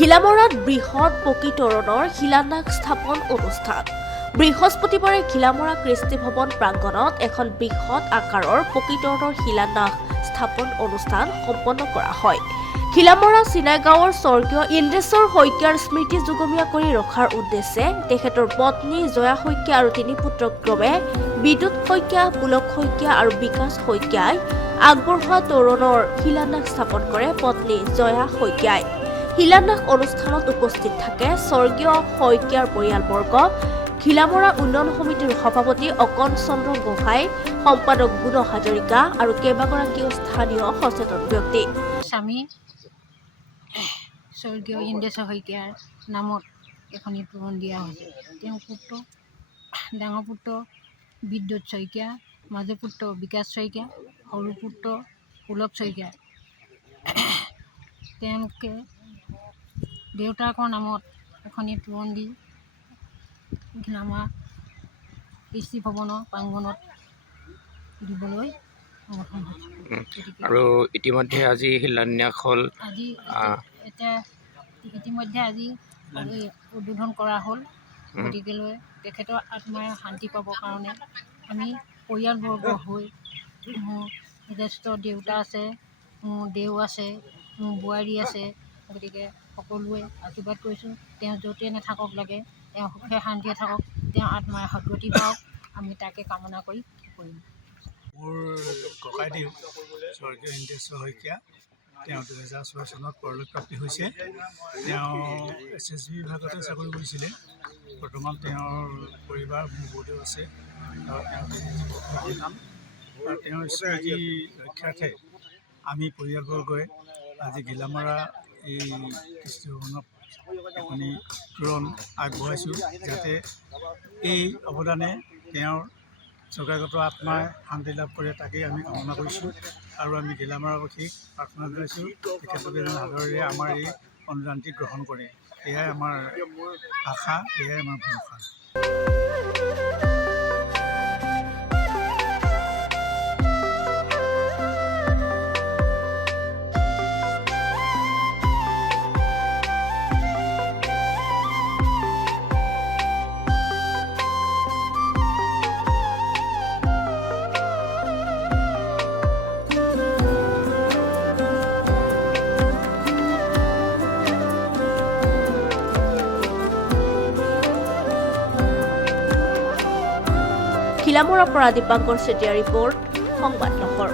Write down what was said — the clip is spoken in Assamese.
ঘিলামৰাত বৃহৎ পকী তোৰণৰ শিলান্যাস স্থাপন অনুষ্ঠান। বৃহস্পতিবাৰে ঘিলামৰা কৃষ্টি ভৱন প্ৰাংগণত এখন বৃহৎ আকাৰৰ পকী তোৰণৰ শিলান্যাস স্থাপন অনুষ্ঠান সম্পন্ন কৰা হয়। ঘিলামৰা চিনাই গাঁৱৰ স্বৰ্গীয় ইন্দ্ৰেশ্বৰ শইকীয়াৰ স্মৃতি যুগমীয়া কৰি ৰখাৰ উদ্দেশ্যে তেখেতৰ পত্নী জয়া শইকীয়া আৰু তিনি পুত্ৰ ক্ৰমে বিদ্যুৎ শইকীয়া, পুলক শইকীয়া আৰু বিকাশ শইকীয়াই আগবঢ়োৱা তোৰণৰ শিলান্যাস স্থাপন কৰে পত্নী জয়া শইকীয়াই। শিলান্যাস অনুষ্ঠানত উপস্থিত থাকে স্বৰ্গীয় শইকীয়াৰ পৰিয়ালবৰ্গ, ঘিলামৰা উন্নয়ন সমিতিৰ সভাপতি অকণ চন্দ্ৰ গোহাঁই, সম্পাদক গুণ হাজৰিকা আৰু কেইবাগৰাকীও স্থানীয় সচেতন ব্যক্তি। স্বামী স্বৰ্গীয় ইন্দ্ৰেশ্বৰ শইকীয়াৰ নামত এখনি তোৰণ দিয়া হৈছে। তেওঁৰ পুত্ৰ, ডাঙৰ পুত্ৰ বিদ্যুৎ শইকীয়া, মাজু পুত্ৰ বিকাশ শইকীয়া, সৰু পুত্ৰ পুলক শইকীয়া। তেওঁলোকে দেউতাকৰ নামত এখনি তোৰণ দি ঘিলামৰা কৃষি ভৱনৰ প্ৰাংগণত দিবলৈ সমৰ্থন হৈছে। আৰু ইতিমধ্যে আজি শিলান্যাস হ'ল। ইতিমধ্যে আজি উদ্বোধন কৰা হ'ল। গতিকেলৈ তেখেতৰ আত্মাই শান্তি পাবৰ কাৰণে আমি পৰিয়ালবৰ্গ হৈ, মোৰ জ্যেষ্ঠ দেউতা আছে, মোৰ দেউ আছে, মোৰ বোৱাৰী আছে, গতিকে সকলোৱে আশীৰ্বাদ কৰিছোঁ তেওঁ য'তে নাথাকক লাগে, তেওঁ সুখে শান্তিয়ে থাকক, তেওঁ আত্মাই সদ্গতি পাওক, আমি তাকে কামনা কৰি কৰিম। মোৰ ককাইদেউ স্বৰ্গীয় ইন্দ্ৰেশ্বৰ শইকীয়া, তেওঁ 2006 চনত পৰলোকপ্ৰাপ্তি হৈছে। তেওঁ SSB বিভাগতে চাকৰি কৰিছিলে। বৰ্তমান তেওঁৰ পৰিবাৰ মোৰ বহুতো আছে আৰু তেওঁৰ স্মৃতি ৰক্ষাৰ্থে আমি পৰিয়ালবৰ্গই আজি ঘিলামৰা এই কৃষ্টি ভৱনক এখনি তোৰণ আগবঢ়াইছোঁ, যাতে এই অৱদানে তেওঁৰ স্বৰ্গগত আত্মাই শান্তি লাভ কৰে, তাকেই আমি কামনা কৰিছোঁ। আৰু আমি ঘিলামৰাবাসীক প্ৰাৰ্থনা জনাইছোঁ তেখেতলোকে যেন আদৰেৰে আমাৰ এই অনুদানটি গ্ৰহণ কৰে। এয়াই আমাৰ আশা, এয়াই আমাৰ ভৰসা। ঘিলামৰাৰ পৰা দীপাংকৰ চেতিয়াৰ ৰিপৰ্ট, সংবাদ লহৰ।